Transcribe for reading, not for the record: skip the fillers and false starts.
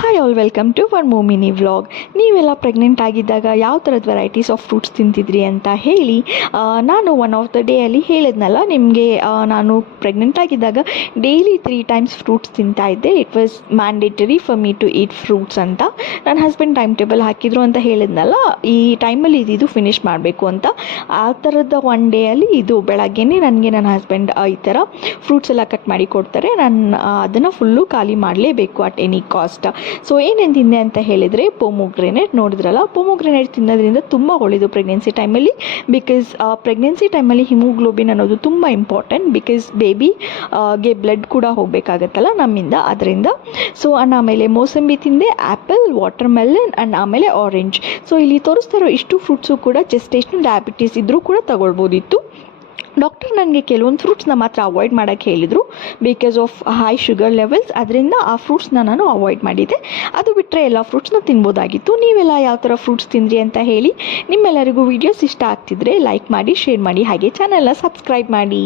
Hi all, welcome to one more mini vlog. ನೀವೆಲ್ಲ pregnant ಆಗಿದ್ದಾಗ ಯಾವ ಥರದ ವೆರೈಟೀಸ್ ಆಫ್ ಫ್ರೂಟ್ಸ್ ತಿಂತಿದ್ರಿ ಅಂತ ಹೇಳಿ. ನಾನು ಒನ್ ಆಫ್ ದ ಡೇ ಅಲ್ಲಿ ಹೇಳಿದ್ನಲ್ಲ ನಿಮಗೆ, ನಾನು ಪ್ರೆಗ್ನೆಂಟ್ ಆಗಿದ್ದಾಗ ಡೈಲಿ 3 times ಫ್ರೂಟ್ಸ್ ತಿಂತಾ ಇದ್ದೆ. It was mandatory for me to eat fruits ಅಂತ ನನ್ನ ಹಸ್ಬೆಂಡ್ ಟೈಮ್ ಟೇಬಲ್ ಹಾಕಿದ್ರು ಅಂತ ಹೇಳಿದ್ನಲ್ಲ. ಈ ಟೈಮಲ್ಲಿ ಇದು ಫಿನಿಷ್ ಮಾಡಬೇಕು ಅಂತ. ಆ ಥರದ ಒನ್ ಡೇ ಅಲ್ಲಿ ಇದು ಬೆಳಗ್ಗೆನೇ ನನಗೆ ನನ್ನ ಹಸ್ಬೆಂಡ್ ಈ ಥರ ಫ್ರೂಟ್ಸ್ ಎಲ್ಲ ಕಟ್ ಮಾಡಿ ಕೊಡ್ತಾರೆ. ನಾನು ಅದನ್ನು ಫುಲ್ಲು ಖಾಲಿ ಮಾಡಲೇಬೇಕು ಅಟ್ ಎನಿ ಕಾಸ್ಟ್. ಸೊ ಏನೇನು ತಿಂದೆ ಅಂತ ಹೇಳಿದರೆ, ಪೊಮೊಗ್ರೆನೇಟ್ ನೋಡಿದ್ರಲ್ಲ, ಪೊಮೊಗ್ರೆನೇಟ್ ತಿನ್ನೋದ್ರಿಂದ ತುಂಬ ಒಳ್ಳೆಯದು ಪ್ರೆಗ್ನೆನ್ಸಿ ಟೈಮಲ್ಲಿ. ಬಿಕಾಸ್ ಪ್ರೆಗ್ನೆನ್ಸಿ ಟೈಮಲ್ಲಿ ಹಿಮೋಗ್ಲೋಬಿನ್ ಅನ್ನೋದು ತುಂಬ ಇಂಪಾರ್ಟೆಂಟ್. ಬಿಕಾಸ್ ಬೇಬಿಗೆ ಬ್ಲಡ್ ಕೂಡ ಹೋಗಬೇಕಾಗತ್ತಲ್ಲ ನಮ್ಮಿಂದ, ಅದರಿಂದ. ಸೊ ಆಮೇಲೆ ಮೋಸಂಬಿ ತಿಂದೆ, ಆ್ಯಪಲ್, ವಾಟರ್ ಮೆಲನ್ ಆ್ಯಂಡ್ ಆಮೇಲೆ ಆರೆಂಜ್. ಸೊ ಇಲ್ಲಿ ತೋರಿಸ್ತಾ ಇರೋ ಇಷ್ಟು ಫ್ರೂಟ್ಸು ಕೂಡ ಜೆಸ್ಟೇಷನಲ್ ಡಯಾಬಿಟೀಸ್ ಇದ್ದರೂ ಕೂಡ ತಗೊಳ್ಬೋದಿತ್ತು. ಡಾಕ್ಟರ್ ನನಗೆ ಕೆಲವೊಂದು ಫ್ರೂಟ್ಸ್ನ ಮಾತ್ರ ಅವಾಯ್ಡ್ ಮಾಡೋಕ್ಕೆ ಹೇಳಿದರು, because of high sugar levels. ಅದರಿಂದ ಆ ಫ್ರೂಟ್ಸ್ನ ನಾನು ಅವಾಯ್ಡ್ ಮಾಡಿದ್ದೆ. ಅದು ಬಿಟ್ಟರೆ ಎಲ್ಲ ಫ್ರೂಟ್ಸ್ನ ತಿನ್ಬೋದಾಗಿತ್ತು. ನೀವೆಲ್ಲ ಯಾವ ಥರ ಫ್ರೂಟ್ಸ್ ತಿಂದ್ರಿ ಅಂತ ಹೇಳಿ. ನಿಮ್ಮೆಲ್ಲರಿಗೂ ವೀಡಿಯೋಸ್ ಇಷ್ಟ ಆಗ್ತಿದ್ರೆ ಲೈಕ್ ಮಾಡಿ, ಶೇರ್ ಮಾಡಿ, ಹಾಗೆ ಚಾನಲ್ನ ಸಬ್ಸ್ಕ್ರೈಬ್ ಮಾಡಿ.